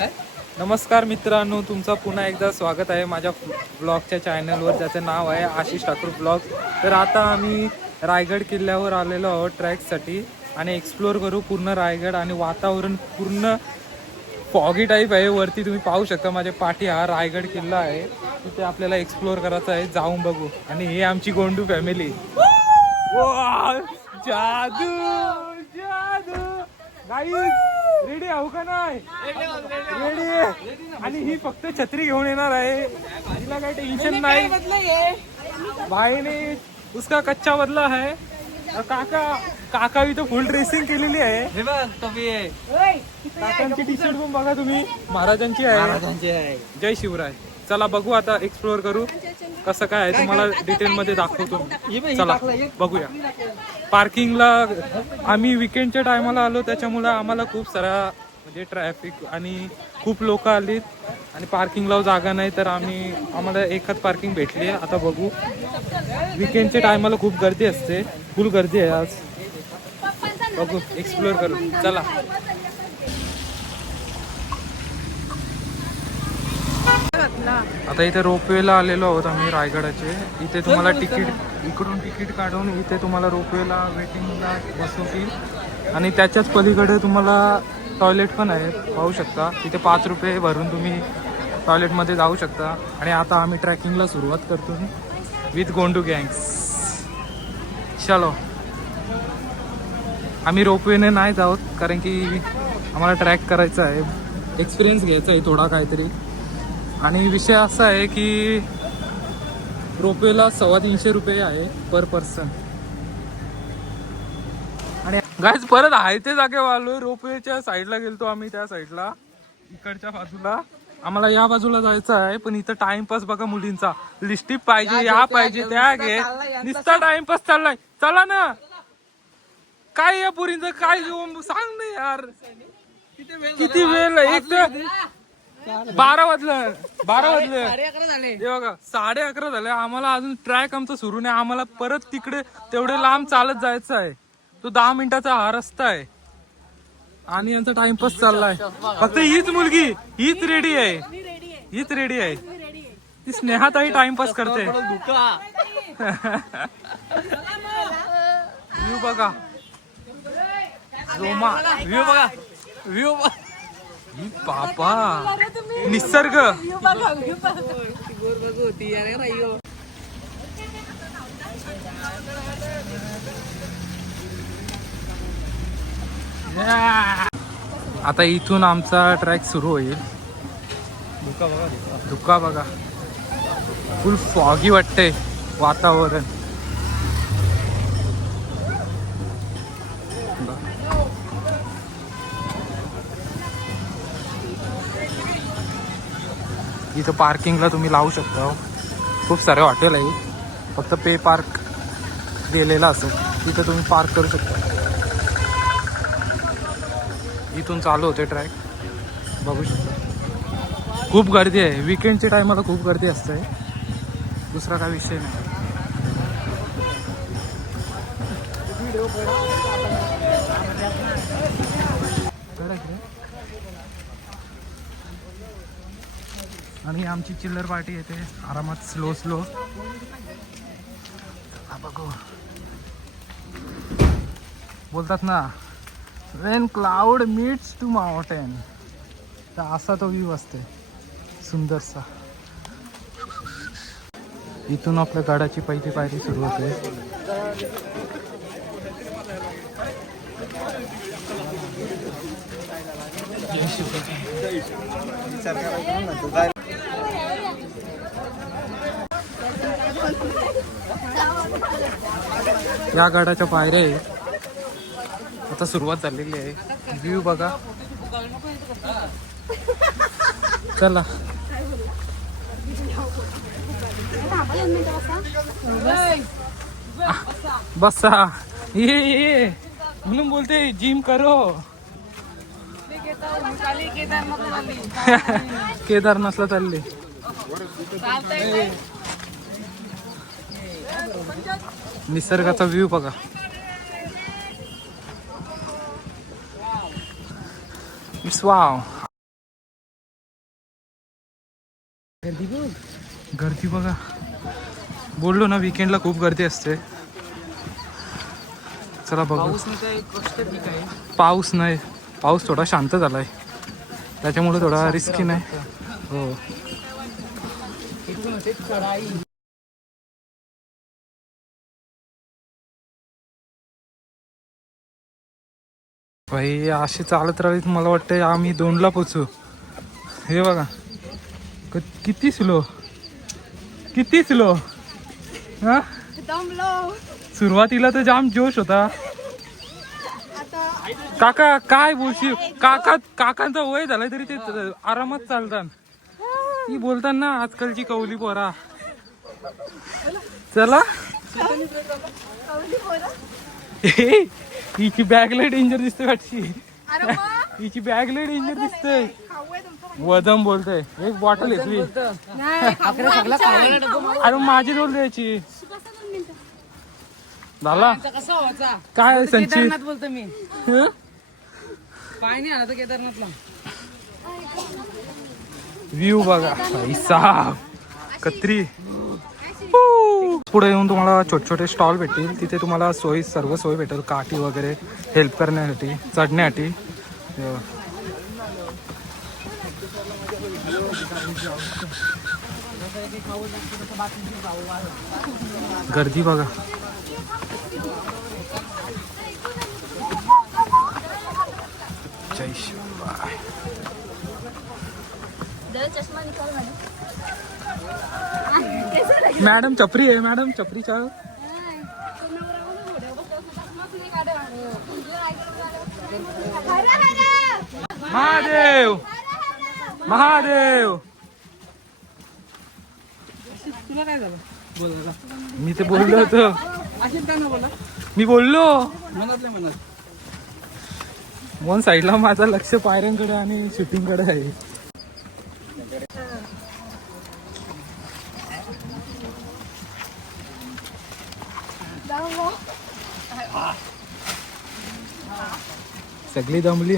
नमस्कार मित्रांनो, तुमचा पुन्हा एकदा स्वागत आहे माझ्या ब्लॉगच्या चॅनलवर, ज्याचं नाव आहे आशिष ठाकूर ब्लॉग. तर आता आम्ही रायगड किल्ल्यावर आलेलो आहोत ट्रॅकसाठी आणि एक्सप्लोअर करू पूर्ण रायगड. आणि वातावरण पूर्ण फॉगी टाईप आहे. वरती तुम्ही पाहू शकता माझ्या पाठी हा रायगड किल्ला आहे, तिथे आपल्याला एक्सप्लोअर करायचं आहे. जाऊन बघू. आणि हे आमची गोंडू फॅमिली. जादू जादू गाईस, रेडी आहो का नाही? रेडी. आणि ही फक्त छत्री घेऊन येणार आहे, तिला काही टेन्शन नाही. भाई ने उसका कच्चा बदला है. काका भी तो फुल ड्रेसिंग केलेली आहे. काकांची टी शर्ट पण बघा तुम्ही, महाराजांची आहे. जय शिवराय. चला बघू, आता एक्सप्लोअर करू कसं काय आहे, तुम्हाला डिटेल मध्ये दाखवतो. चला बघूया. पार्किंगला आम्ही विकेंडच्या टायमाला आलो, त्याच्यामुळे आम्हाला खूप सारा म्हणजे ट्रॅफिक आणि खूप लोक आलीत आणि पार्किंगला जागा नाही, तर आम्हाला एकच पार्किंग भेटली आहे. आता बघू. विकेंडच्या टायमाला खूप गर्दी असते, फुल गर्दी आहे आज. बघू, एक्सप्लोअर करू. चला. आता इथे रोपवेला आलेलो आहोत आम्ही रायगडाचे. इथे तुम्हाला तिकीट, इकडून तिकीट काढून इथे तुम्हाला रोपवेला वेटिंगला बसवतील. आणि त्याच्याच पलीकडे तुम्हाला टॉयलेट पण आहे, पाहू शकता. तिथे 5 रुपये भरून तुम्ही टॉयलेटमध्ये जाऊ शकता. आणि आता आम्ही ट्रॅकिंगला सुरुवात करतो विथ गोंडू गँग्स. चलो. आम्ही रोपवेने नाही जाऊ, कारण की आम्हाला ट्रॅक करायचा आहे, एक्सपिरियन्स घ्यायचा आहे थोडा काहीतरी. आणि विषय असा आहे की रोपवेला 350 रुपये आहे पर पर्सन. आणि गाईज परत आहे ते जागेवर आलो. रोपवेच्या साईडला गेलतो आम्ही, त्या साईडला इकडच्या बाजूला. आम्हाला या बाजूला जायचं आहे, पण इथं टाइमपास बघा मुलींचा. लिस्टिप पाहिजे, या पाहिजे, त्या घे, नुसता टाइमपास चाललाय. चला ना, काय या पुरींचं काय सांग ना यार. किती वेळ? एक तर 12 वाजलं. हे बघा 11:30 झाले. आम्हाला अजून ट्रॅक आमचा सुरू नाही. आम्हाला परत तिकडे तेवढे लांब चालत जायचं आहे. तो 10 मिनिटाचा हा रस्ता आहे आणि यांचा टाइमपास चाललाय. फक्त हीच मुलगी, हीच रेडी आहे. ती स्नेहाताई टाइमपास करते. व्ह्यू बघा, व्ह्यू बापा, निसर्ग. आता इथून आमचा ट्रॅक सुरू होईल. धुका बघा, फुल फॉगी वाटते वातावरण. इथं पार्किंगला तुम्ही लावू शकता. खूप सारे हॉटेल आहे, फक्त पे पार्क दिलेला असेल तिथं तुम्ही पार्क करू शकता. इथून चालू होते ट्रॅक, बघू शकता. खूप गर्दी आहे, विकेंडच्या टायमाला खूप गर्दी असते, दुसरा काय विषय नाही. आणि आमची चिल्लर पार्टी येते आरामात, स्लो. बघू, बोलतात ना, when cloud meets to mountain, तर असा तो व्ह्यू असते सुंदरसा. इथून आपल्या गडाची पहिली पायरी सुरू होते. या गडाच्या पायऱ्या आहे, आता सुरुवात झालेली आहे. व्ह्यू बघा. चला बसा. ये म्हणून बोलते जिम करो. केदारनाथला चालले. निसर्गाचा व्ह्यू बघा. It's wow. गर्दी बघा, बोललो ना विकेंडला खूप गर्दी असते. चला बघू. पाऊस नाही, पाऊस थोडा शांत झालाय त्याच्यामुळे थोडा रिस्की नाही. हो भाई, अशी चालत राहिली मला वाटतं आम्ही 2ला पोचू. हे बघा किती स्लो, किती स्लो. हा, सुरुवातीला तर जाम जोश होता. काका काय बोलशील, काकांचा वय झालाय तरी ते आरामात चालतात. ती बोलतात ना आजकालची कवली पोरा. चला हिची बॅग लय डेंजर दिसते वाटची. हिची बॅग लय डेंजर दिसते. वदम बोलतोय एक बॉटल घेतली. अरे माझी रोल द्यायची झाला काय संचित बोलतो मी. पाय नाही आला तर केदारनाथला. व्ह्यू बघा साफ कत्री. पुढे येऊन तुम्हाला छोटे छोटे स्टॉल भेटतील. तिथे तुम्हाला सर्व सोय भेटेल. काठी वगैरे हेल्प करण्यासाठी, चढण्यासाठी. गर्दी बघा. जय शिवाय. मॅडम चपरी आहे, मॅडम चपरीच्या. महादेव महादेव. तुला काय झालं बोलायला? मी ते बोललो होतो. असेल का ना बोला. मी बोललो मनातल्या मनात. वन साईडला माझं लक्ष पायऱ्यांकडे आणि शूटिंगकडे आहे. सगळी दमली.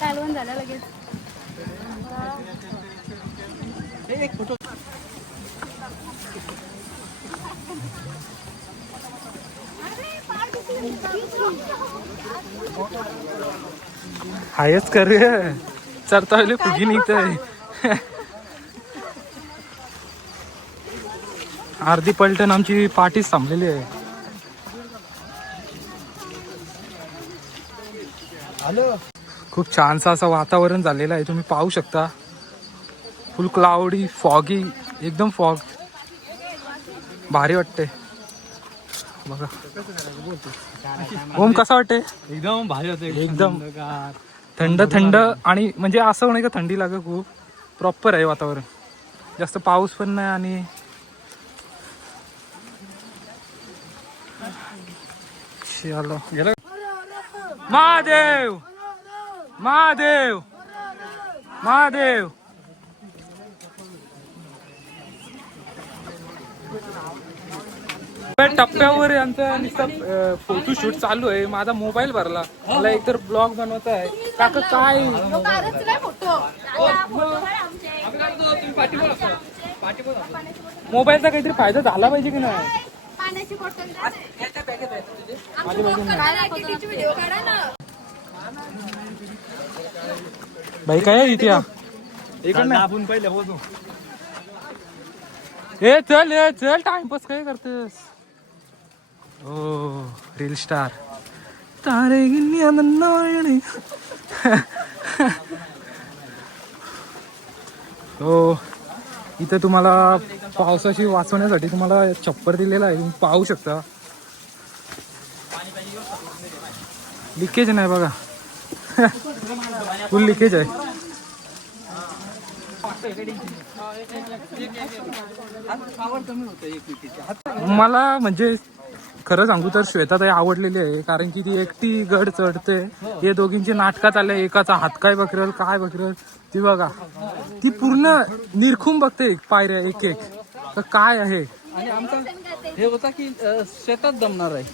कालवण झालं लगेच. एक फोटो. हायच कर चरता वेळी फुगी निघतंय. अर्धी पलटण आमची पाठीच थांबलेली आहे. खूप छानसा असं वातावरण झालेलं आहे. तुम्ही पाहू शकता. फुल क्लाउडी, फॉगी, एकदम फॉग. भारी वाटते बघा. ओम कसा वाटते? एकदम भारी होते. एकदम थंड थंड. आणि म्हणजे असं नाही का थंडी लागत. खूप प्रॉपर आहे वातावरण. जास्त पाऊस पण नाही. आणि महादेव महादेव महादेव. टप्प्यावर यांचा नुसतं फोटोशूट चालू आहे. माझा मोबाईल भरला. मला एकतर ब्लॉग बनवता आहे. काका काय मोबाईलचा काहीतरी फायदा झाला पाहिजे की नाही? भाई काय इथे इकडनं आपण पहिले होतो. ए चल चल टाइमपास काय करतेस? ओ रील स्टार तारे हो. इथे तुम्हाला पावसाशी वाचवण्यासाठी तुम्हाला छप्पर दिलेला आहे. तुम्ही पाहू शकता. लिकेज नाही बघा. फुल लिकेज आहे. मला म्हणजे खरं सांगू तर श्वेताताई आवडलेली आहे. कारण की ती एकटी गड चढते. हे दोघींची नाटकात आले. एकाचा हात काय बकरल काय बकरल. ती बघा ती पूर्ण निरखून बघते पायऱ्या एक एक. तर काय आहे. आणि आमचा हे होता की शेतात दमणार आहे.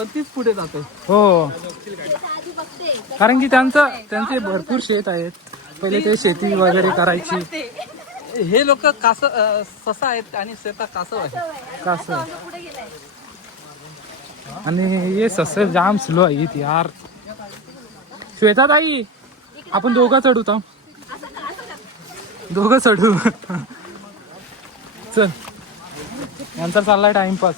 पण तीच पुढे जाते. हो, कारण की त्यांचे भरपूर शेत आहेत. पहिले ते शेती वगैरे करायची. हे लोक ससा आहेत आणि शेतात कासव आहे. कसं आणि हे सस्य जाम स्लो आहेत यार. श्वेता ताई, आपण दोघं चढू तर दोघं चढू. चल, यांचा चाललाय टाइमपास.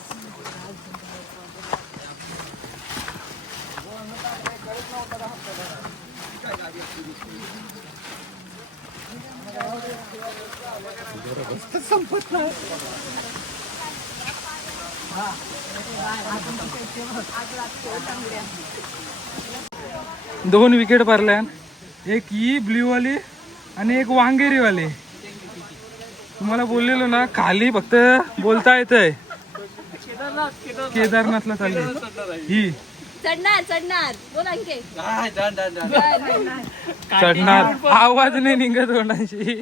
दोन विकेट पडल्या, एक ही ब्ल्यू वाली आणि एक वांगेरी वाली. तुम्हाला बोललेलो ना, खाली फक्त बोलता येतंय. केदारनाथला चालले ही. चढणार, आवाज नाही निघत कोणाची.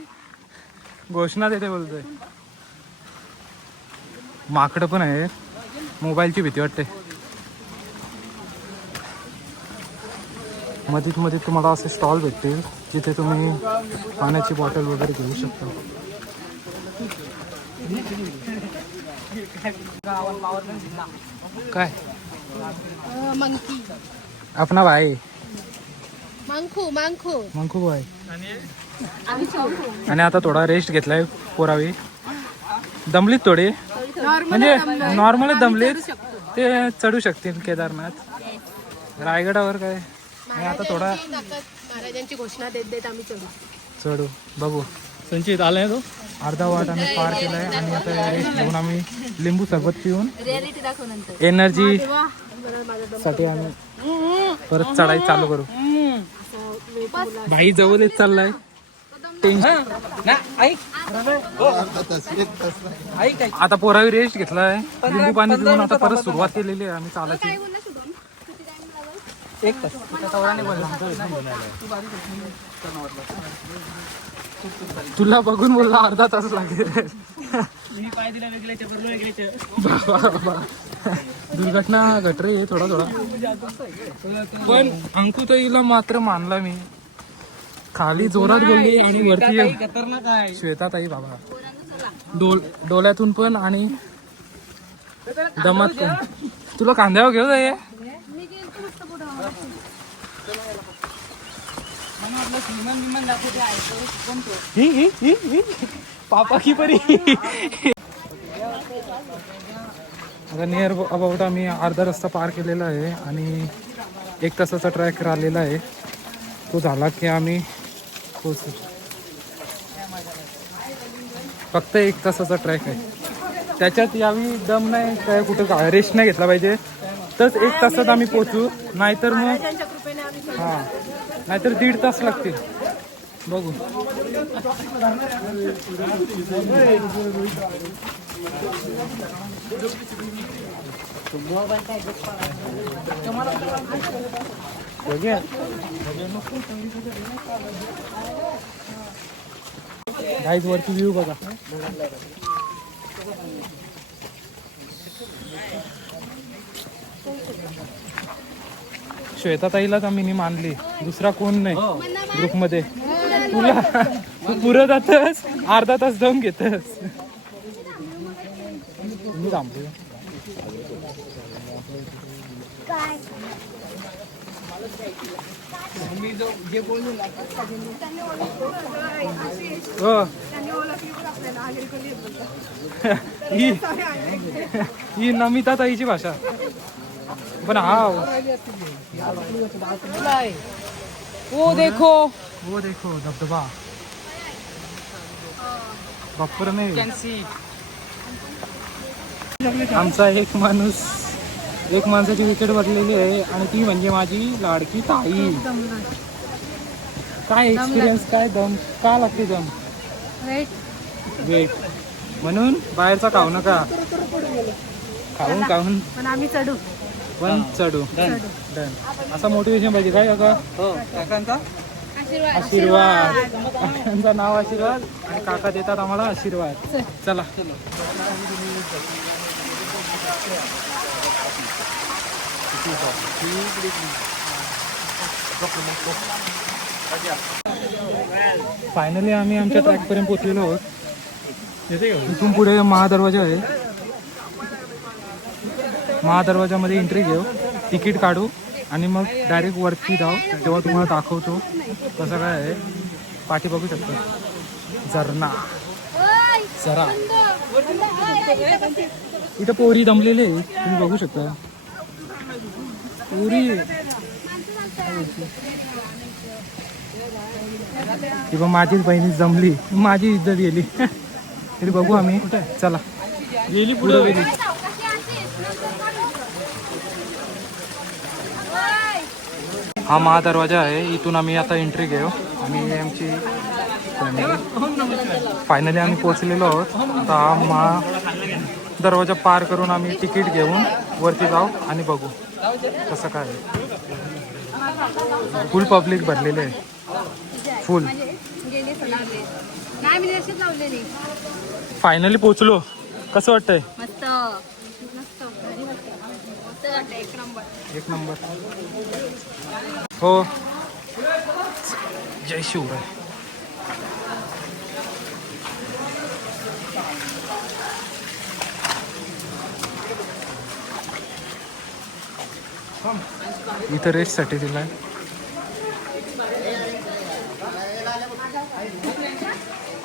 घोषणा देते बोलतोय. माकडं पण आहे, मोबाईलची भीती वाटते. मध्ये तुम्हाला असे स्टॉल भेटतील जिथे तुम्ही पाण्याची बॉटल वगैरे घेऊ शकता. काय मंकी अपना भाई मंकू भाई. आणि आता थोडा रेस्ट घेतलाय पोरावी. दमलीत थोडे, म्हणजे नॉर्मलच दमलीत. ते चढू शकतील केदारनाथ. रायगडावर काय. आणि आता थोडा महाराजांची घोषणा देत आम्ही चढू. बघू. संचित आलाय तो. अर्धा वाट आम्ही पार केलाय आणि आता रेस्ट घेऊन आम्ही लिंबू सरबत पिऊन एनर्जी साठी आम्ही परत चढाई चालू करू. भाई जवळच चाललाय. आता पोरावी रेस्ट घेतलाय, लिंबू पाणी पिऊन आता परत सुरुवात केलेली आहे आम्ही चालायची. एक तास. तुला बघून बोलला अर्धा तास लागेल. दुर्घटना घट रे थोडा. पण अंकुताईला मात्र मानला मी. खाली जोरात बोलली आणि वरती श्वेताताई बाबा डोळ्यातून पण आणि दमात पण. तुला कांद्यावर घेऊ जाय. पापा की परी. आता नियर अबाउट आम्ही अर्धा रस्ता पार केलेला आहे आणि 1 तासाचा ट्रॅक राहिलेला आहे. तो झाला की आम्ही पोहोचू. फक्त 1 तासाचा ट्रॅक आहे. त्याच्यात यावी दम नाही काय, कुठं रेस्ट नाही घेतला पाहिजे. तर 1 तासात आम्ही पोहोचू. नाहीतर मग नाहीतर 1.5 तास लागतील. बघू. गाईज वरती व्ह्यू बघा. श्वेताताईलाच आम्ही मानली, दुसरा कोण नाही ग्रुपमध्ये. तुला तू पुरं जातस, अर्धा तास जाऊन घेतस. मी थांबतो. ही नमिता ताईची भाषा. पण वो देखो धबधबा. बापर नाही. आमचा एक माणसाची विकेट बदलेली आहे आणि ती म्हणजे माझी लाडकी ताई. काय एक्सपिरियन्स, काय दम का लागते. दम वेट म्हणून बाहेरचा खाऊ नका. खाऊन पण आम्ही चढू. डन. असा मोटिवेशन पाहिजे काय काका. काकांचा आशीर्वाद. काकांचं नाव आशीर्वाद आणि काका देतात आम्हाला आशीर्वाद. चला. फायनली आम्ही आमच्या ट्रॅकपर्यंत पोहोचलेलो आहोत. इथून पुढे महादरवाजा आहे. महादरवाजामध्ये एंट्री घेऊ, तिकीट काढू आणि मग डायरेक्ट वरती जाऊ. तेव्हा तुम्हाला दाखवतो कसं काय आहे. पाठी बघू शकतो झरणा. झरा इथं पोरी दमलेले तुम्ही बघू शकता. पोरी किंवा माझीच बहिणी जमली, माझी इज्जत गेली. तरी बघू आम्ही. चला गेली पुढे गेली. हा महादरवाजा आहे. इथून आम्ही आता एंट्री घेऊ आणि आमची फायनली आम्ही पोचलेलो आहोत. आता हा महादरवाजा पार करून आम्ही तिकीट घेऊन वरती जाऊ आणि बघू कसं काय आहे. फुल पब्लिक भरलेले आहे, फुल. फायनली पोचलो. कसं वाटतंय? मस्त एक नंबर. हो, जय शिवराय. इथं रेस्टसाठी दिलाय.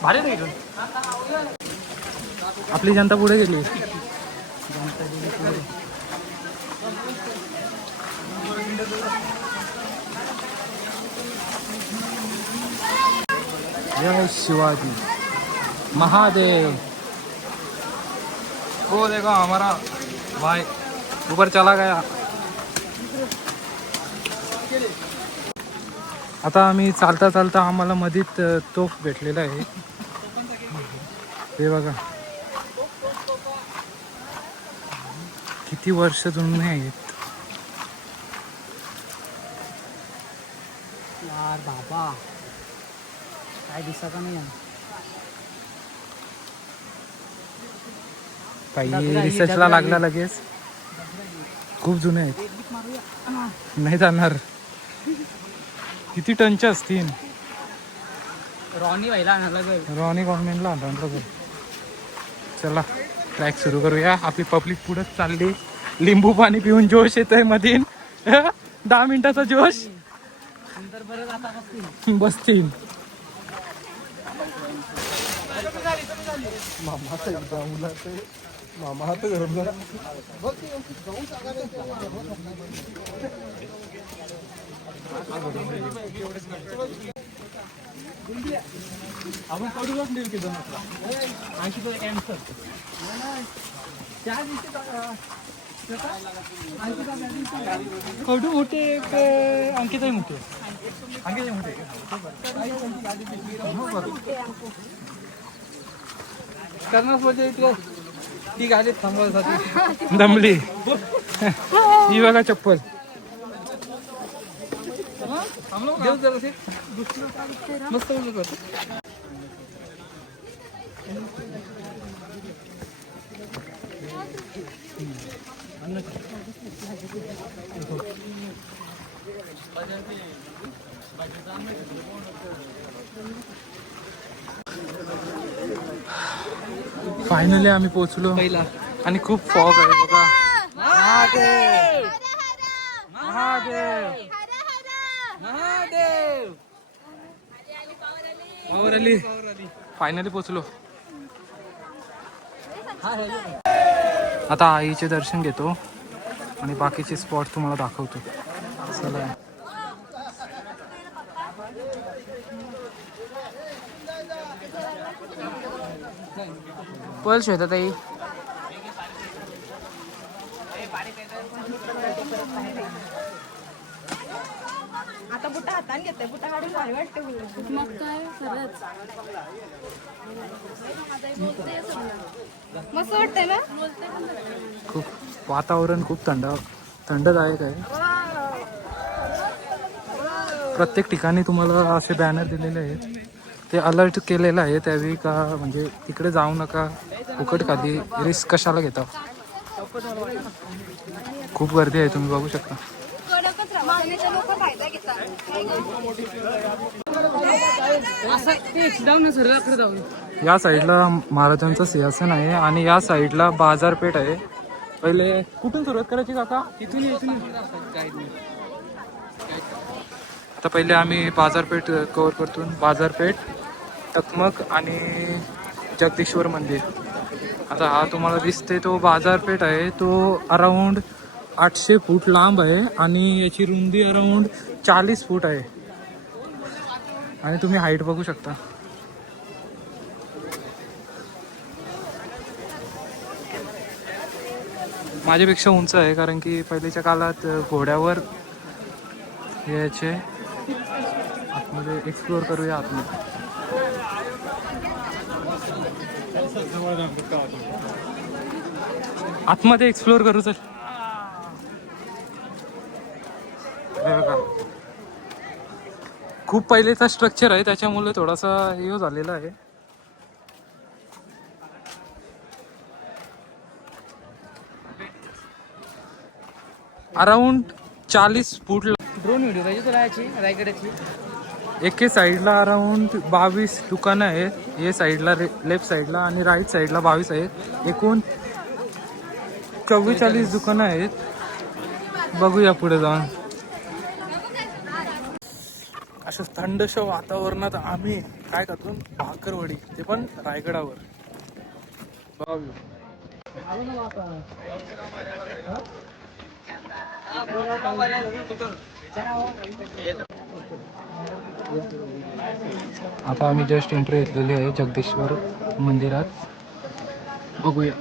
भारी नाही का? आपली जनता पुढे गेली. जय शिवाजी महादेव. वो देखो हमारा भाई ऊपर चला गया. आता आम्ही चालता चालता आम्हाला मधीत तोफ भेटलेला आहे. हे बघा किती वर्ष जुने आहेत. यार बाबा काय दिसत नाही. काही रिसर्चला लागला लगेच. खूप जुने आहेत. नाही जाणार. किती टनच्या असतील. रॉनी व्हायला आणायला लागेल. रॉनी गव्हर्नमेंटला आणलं. चला ट्रॅक सुरू करूया. आपली पब्लिक पुढेच चालली. लिंबू पाणी पिऊन जोश येतोय मधीन. 10 मिनिटाचा जोश. नंतर बरं आता बसतील. आपण कडूनच देऊ की दोन आणखी तो कॅन्सर त्या दिवशी कडू मोठे एक अंकिताही मोठे. करणार म्हणजे इकडे ती गाडी थांबवायसाठी दमली. ही बघा चप्पल. देव जरा मस्त करतो. फायनली आम्ही पोहोचलो पहिला आणि खूप फॉग आहे बघा. महादेव महादेव महादेव पावर आली. फायनली पोहोचलो. आता आईचे दर्शन घेतो आणि बाकीचे स्पॉट तुम्हाला दाखवतो. चला. पल शोधत आई. आता बुटा हाताने घेते. बुटा काढून भारी वाटते. मग काय खरंच मस्त वाटतंय ना. खूप वातावरण खूप थंडदायक आहे. प्रत्येक ठिकाणी तुम्हाला असे बॅनर दिलेले आहेत. ते अलर्ट केलेलं आहे त्यावेळी का म्हणजे तिकडे जाऊ नका, फुकट खाली रिस्क कशाला घेता. खूप गर्दी आहे, तुम्ही बघू शकता. कडकच राहा लोक फायदा घेतात. या साईडला महाराजांचं सिंहासन आहे आणि या साईडला बाजारपेठ आहे. पहिले कुठून सुरुवात करायची काका? आता पहिले आम्ही बाजारपेठ कव्हर करतो. बाजारपेठ, टकमक आणि जगदीश्वर मंदिर. आता हा तुम्हाला दिसते तो बाजारपेठ आहे. तो अराऊंड 800 फूट लांब आहे आणि याची रुंदी अराऊंड 40 फूट आहे. आणि तुम्ही हाईट बघू शकता. माझ्यापेक्षा उंच आहे कारण की पहिल्याच्या काळात घोड्यावर यायचे. आतमध्ये एक्सप्लोर करूया आतमध्ये. आतमध्ये एक्सप्लोर करू चल. हे बघा, खूप पहिलेचा स्ट्रक्चर आहे त्याच्यामुळे थोडासा हे झालेला आहे. अराउंड 40 फूट. ड्रोन व्हिडिओ पाहिजे तुला याची रायगडाची. एके साईडला अराउंड 22 दुकानं आहेत. हे साईडला लेफ्ट साईडला आणि राईट साईडला 22 आहेत. एकूण 44 दुकानं आहेत. बघूया पुढे जाऊन. अशा थंडशा वातावरणात आम्ही काय करतो, भाकरवडी, ते पण रायगडावर. बघू आता आम्ही जस्ट एंट्री घेतलेली आहे जगदीश्वर मंदिरात. बघूया.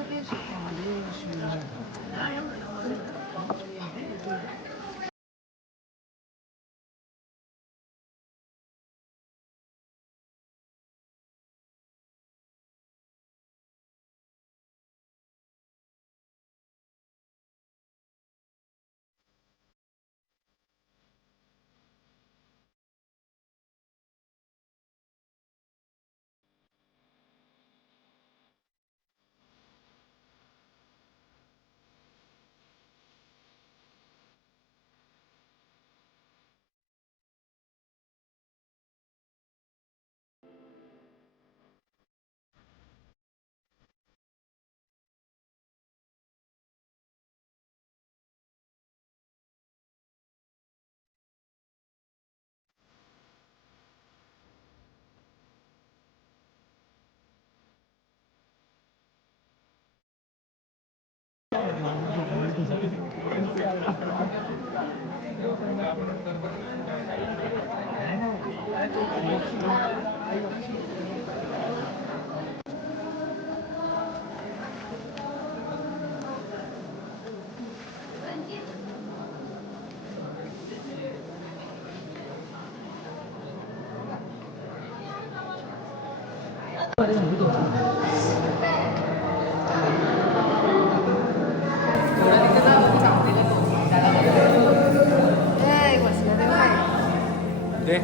दे.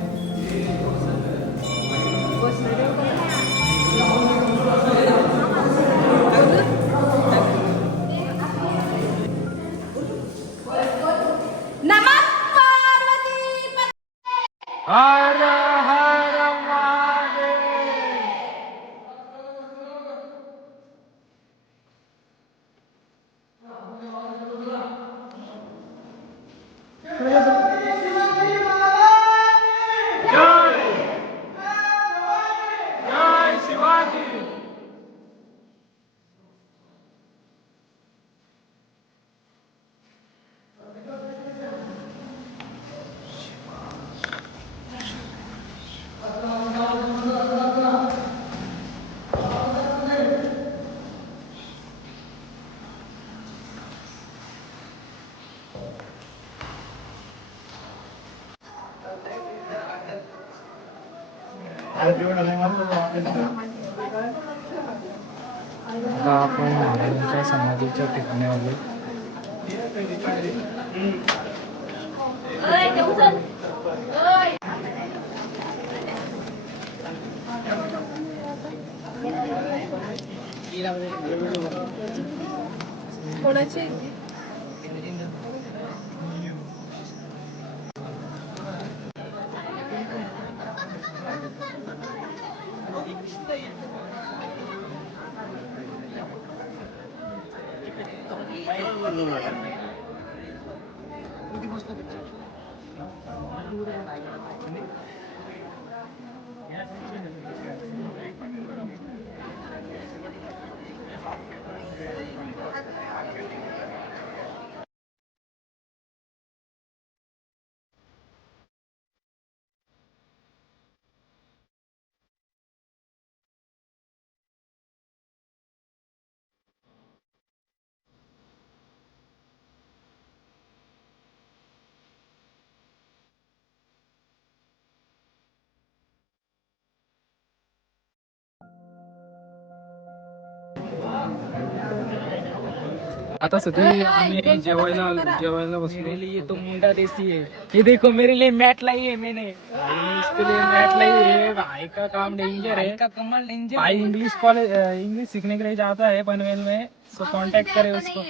हर हर महादेव. जय शिवाजी. आता आपण महाराजांच्या समाधीच्या ठिकाणी आलो. कोणाची आता सध्या आम्ही जेवायला बसलो. ये तो मुंडा देसी है, ये देखो मेरे लिए मैट लाई है मैंने, इसके लिए मैट लाई है. भाई का काम डेंजर है, भाई इंग्लिश कॉलेज इंग्लिश सीखने के लिए जाता है पनवेल में, सो कांटेक्ट करे उसको.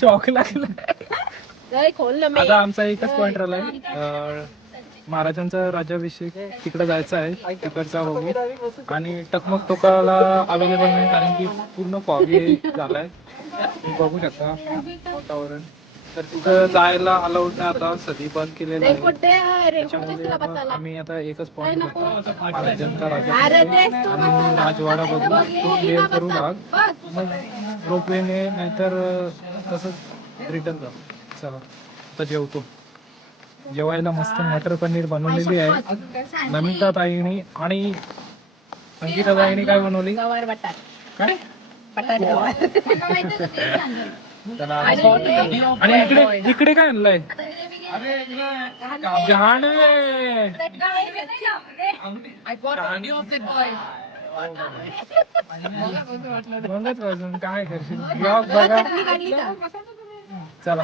शॉक लागला. आता आमचा एकच पॉइंट राहिलाय, महाराजांचा राज्याभिषेक तिकडे जायचा आहे, तिकडचा बघू. आणि टकमक टोकाला अवेलेबल नाही कारण की पूर्ण फॉगी झालाय, तुम्ही बघू शकता वातावरण. तर तिथं जायला अलाउड नाही, आता सध्या बंद केलेलं आहे. त्याच्यामुळे आम्ही आता एकच पॉइंट महाराजांचा राज्याभिषेक आणि राजवाडा बघू, तो क्लिअर करू भाग, मग रोपवेने नाहीतर तसंच रिटर्न जाऊ. चला आता जेवतो. जेवायला मस्त मटर पनीर बनवलेली आहे नमिता ताईने, आणि संगीता ताईने काय बनवली, काय आणि इकडे काय आणलंय, काय करशील ब्लॉग बघा. चला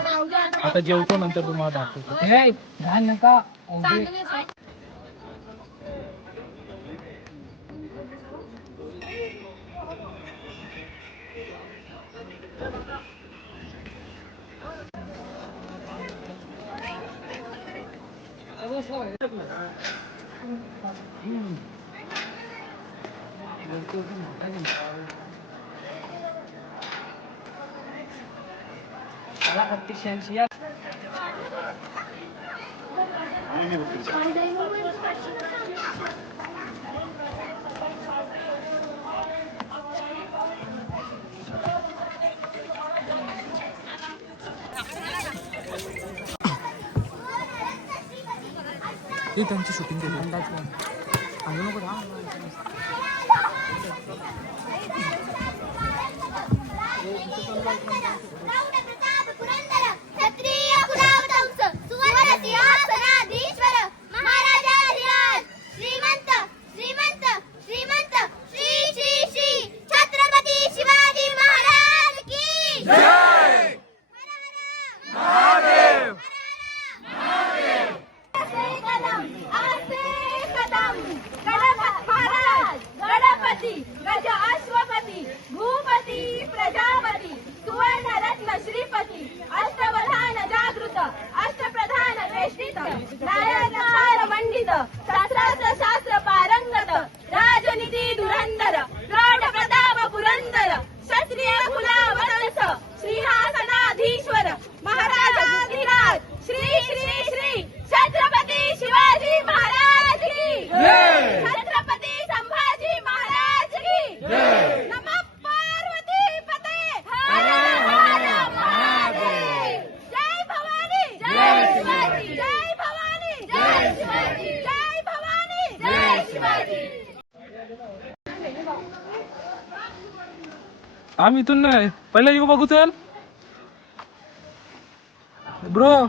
आता जेवतो, नंतर तुम्हाला दाखवतो. नका हे त्यांची शूटिंग केली. शास्त्र पारंगत राजनीती धुरंधर प्रौढ प्रताप पुरंदर क्षत्रिय कुलावतंस सिंहासनाधीश्वर महाराजाधिराज श्री श्री श्री छत्रपती शिवाजी महाराज की छत्रपती संभाजी महाराज की नमः पार्वती पते हर हर महादेव. जय भवानी जय शिवाजी, जय भवानी जय शिवाजी, जय भवानी जय शिवाजी. आम्ही इथून नाही, पहिला येऊ बघू. चल ब्रो,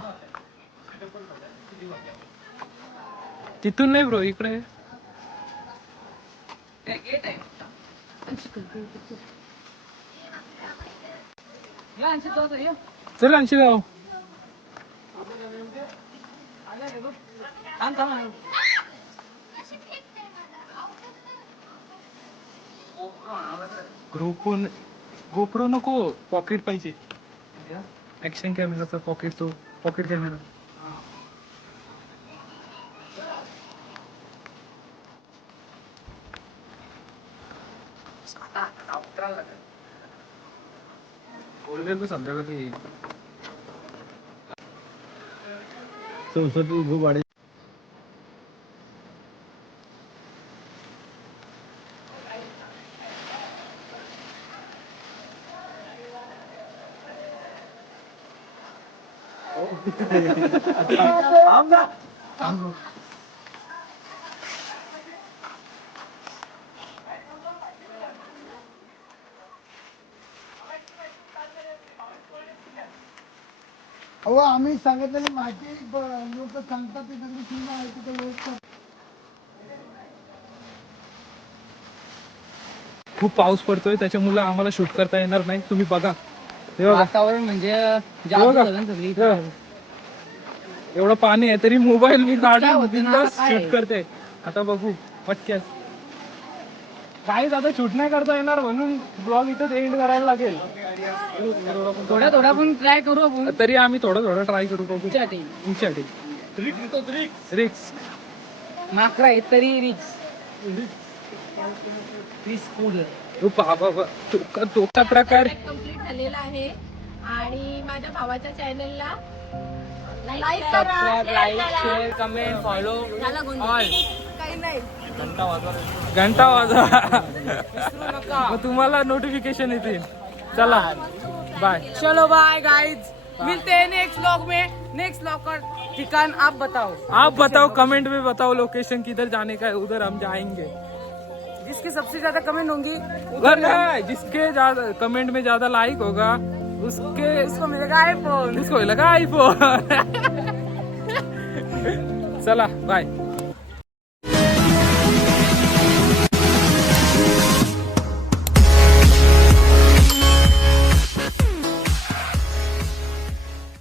तिथून नाही ब्रो, इकडे चल. आणशी गाव ग्रुपहून गोप्रो नको, पॉकेट पाहिजे. ऍक्शन कॅमेराचा पॉकेट, तो पॉकेट कॅमेरा. बोललेलो संध्याकाळी. अहो आम्ही सांगितलेली माहिती लोक सांगतात ते सगळी सुद्धा ऐकू व्यवस्था. खूप पाऊस पडतोय त्याच्यामुळे आम्हाला शूट करता येणार नाही. तुम्ही बघा हे बघा. वातावरण म्हणजे जादू बघा. झालं ना सगळी. एवढं पाणी आहे तरी मोबाईल मी काय काढून होतं ना, बिनधास्त काय? शूट करते. आता बघू पटक्यात. काहीच आता शूट नाही करता येणार म्हणून ब्लॉग इथंच एंड करायला लागेल. थोडा थोडा पण ट्राय करू आपण. तरी आम्ही थोडं ट्राय करू बघू. तुमच्यासाठी. तुमच्यासाठी रिक्स. माकरा आहे तरी रिक्स. तोचा प्रकार कम्प्लीट झालेला आहे आणि माझ्या भावाच्या चॅनलला लाईक करा, like share comment follow all. काही नाही. घंटा वाजवा. मग तुम्हाला नोटिफिकेशन येतील. चला बाय. चलो बाय गाइज, मिलते हैं नेक्स्ट व्लॉग में. नेक्स्ट व्लॉग का ठिकान आप बताओ. आप बताओ, कमेंट में बताओ लोकेशन किधर जाने का है, उधर हम जाएंगे. जिसकी सबसे ज्यादा कमेंट होंगी उधर नहीं, जिसके ज्यादा कमेंट में ज्यादा लाइक होगा उसके उसको मिलेगा आईफोन. उसको लगा आईफोन. चला बाय.